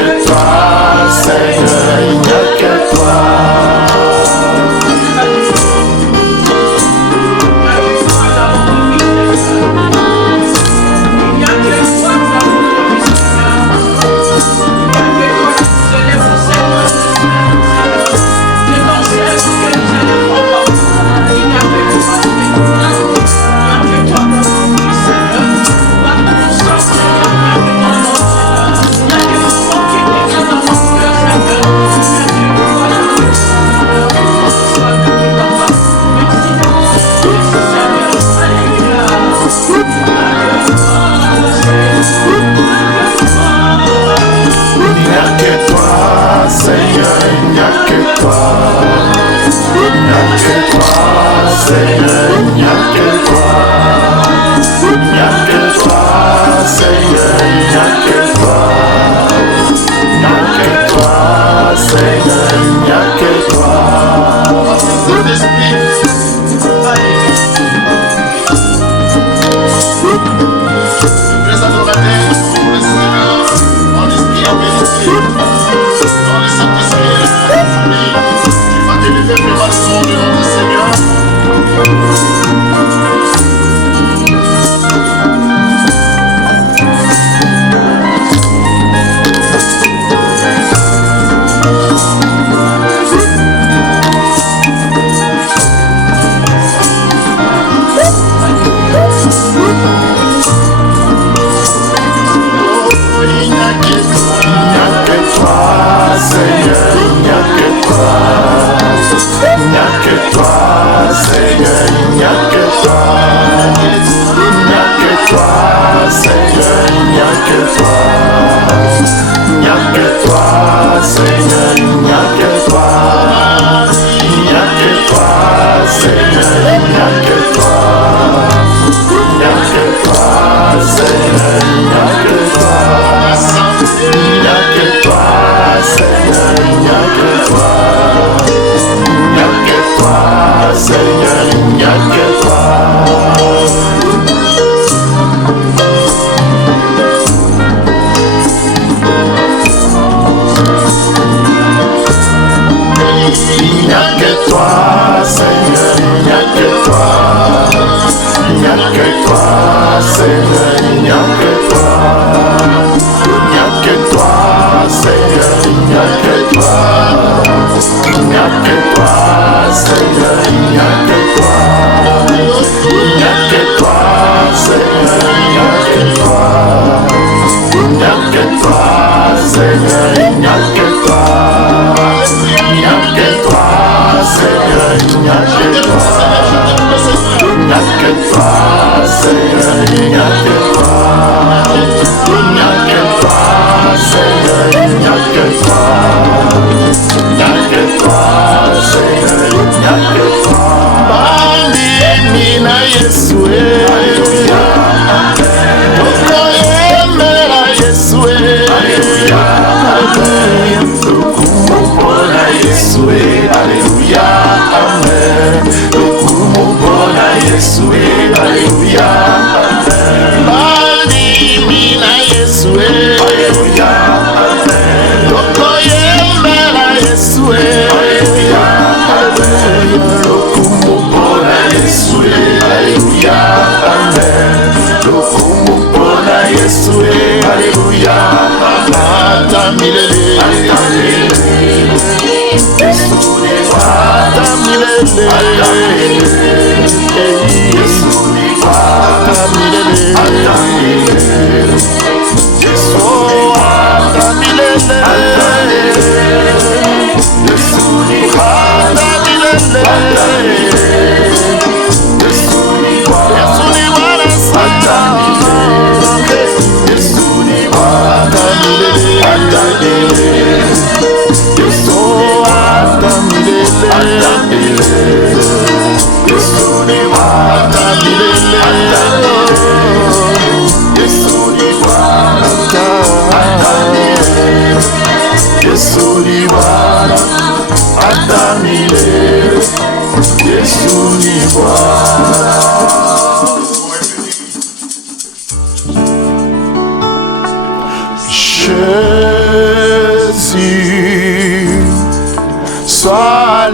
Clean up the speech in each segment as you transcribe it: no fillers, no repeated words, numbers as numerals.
que toi, Seigneur, il n'y a que toi.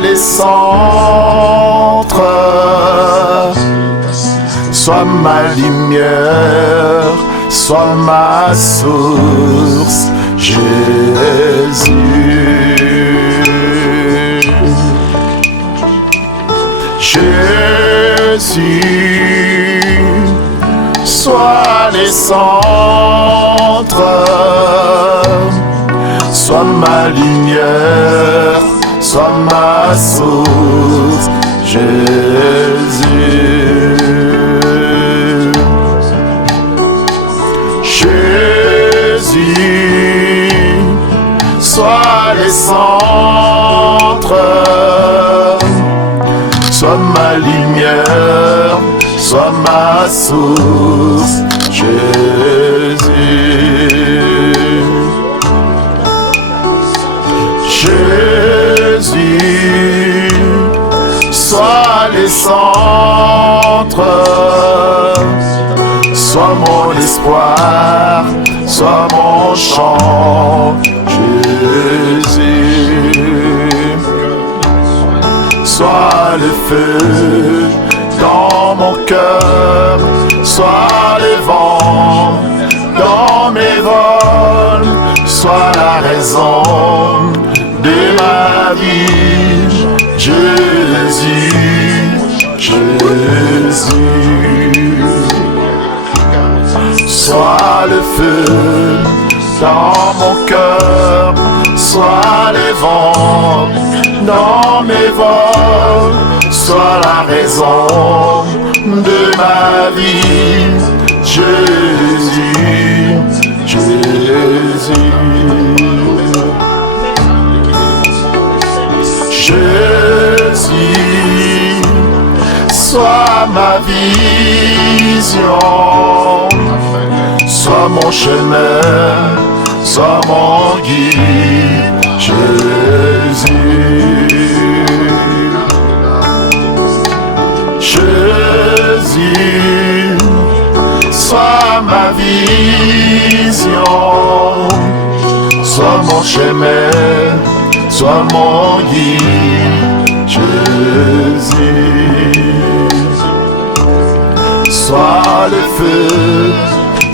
les centres, sois ma lumière, sois ma source, Jésus. Jésus, sois les centres, sois ma lumière, sois ma source, Jésus. Jésus, sois les centres, sois ma lumière, sois ma source, Jésus. Jésus, sois les centres, sois mon espoir, sois mon chant, Jésus. Sois le feu dans mon cœur, sois le vent dans mes vols, sois la raison de ma vie, Jésus, Jésus. Sois le feu dans mon cœur, sois le vent dans mes vols, sois la raison de ma vie, Jésus, Jésus. Jésus, sois ma vision, sois mon chemin, sois mon guide, Jésus. Jésus, sois ma vision, sois mon chemin, sois mon guide, Jésus. Sois le feu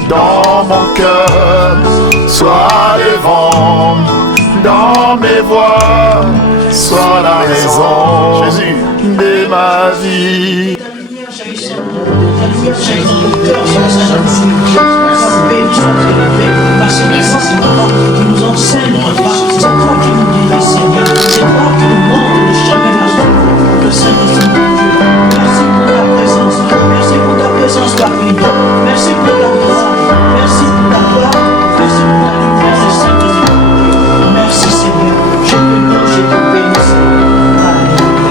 dans mon cœur, sois le vent dans mes voies, sois la raison, Jésus, de ma vie. Qui nous enseigne, c'est toi qui nous guides, Seigneur, c'est toi qui nous montre le chemin de le Saint-Esprit. Merci pour ta présence, merci pour ta présence parmi nous, merci pour ta gloire, merci pour ta gloire, merci pour ta lumière, le Saint-Esprit. Merci Seigneur, je te loue, je te bénis. Alléluia.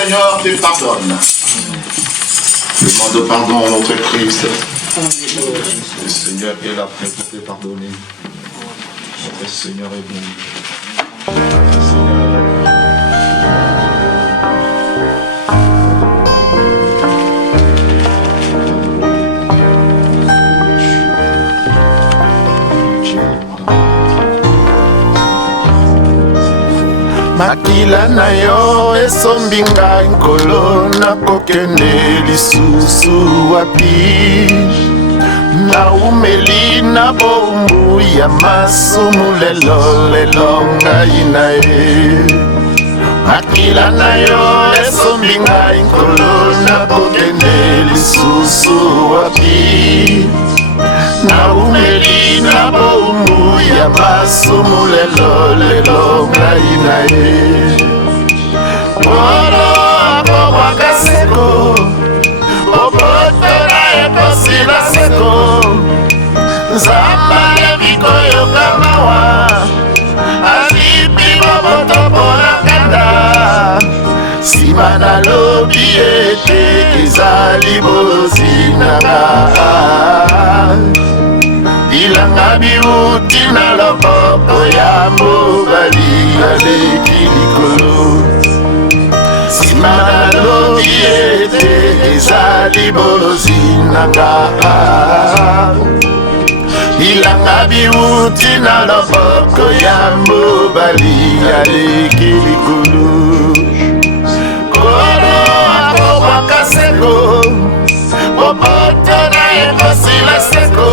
Seigneur te pardonne. Demande pardon à notre Christ. Le Seigneur est là prêt pour te pardonner. Le Seigneur est bon. makila na yo esombi ngai nkolo nakokende lisusu wapi naumeli na bombu ya masumu lelo ngai na ye makila na yo esombi ngai nkolo nakokende lisusu wapi naumeli na bombu ya masumu lelo ngai na ye oro akobwaka seko obotora ekosila seko nzamba yebi koyoka mawa azipi boboto mpona kanda nsima nalobi ete ezali bozinanga bilanga biuti na loboko ya mobali aleki likolo nsima nalobi ete ezali bozinanga bilanga biuti na loboko ya mobali aleki likolo kolo akobwaka seko boboto na ekosila seko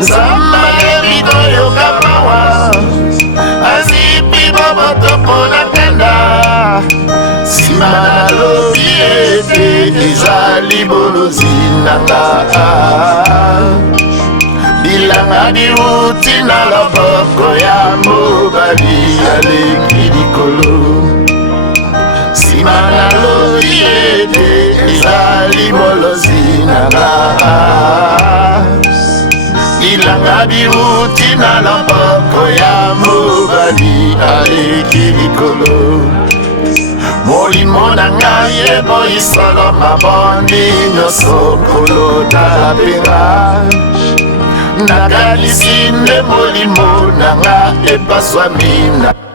nzamba yebi koyoka mawa azipi boboto mpona kenda nsima nalobi ete ezali bolozinanga bilanga biuti na loboko ya mobali aleki likolo nsima nalobi ete ezali bolozinanga bilanga biuti na loboko ya mobali aleki likolo molimo na ngai eboyisolo mabondi nyonso kolotala mpenga nakanisi nde molimo na ngai epaswami na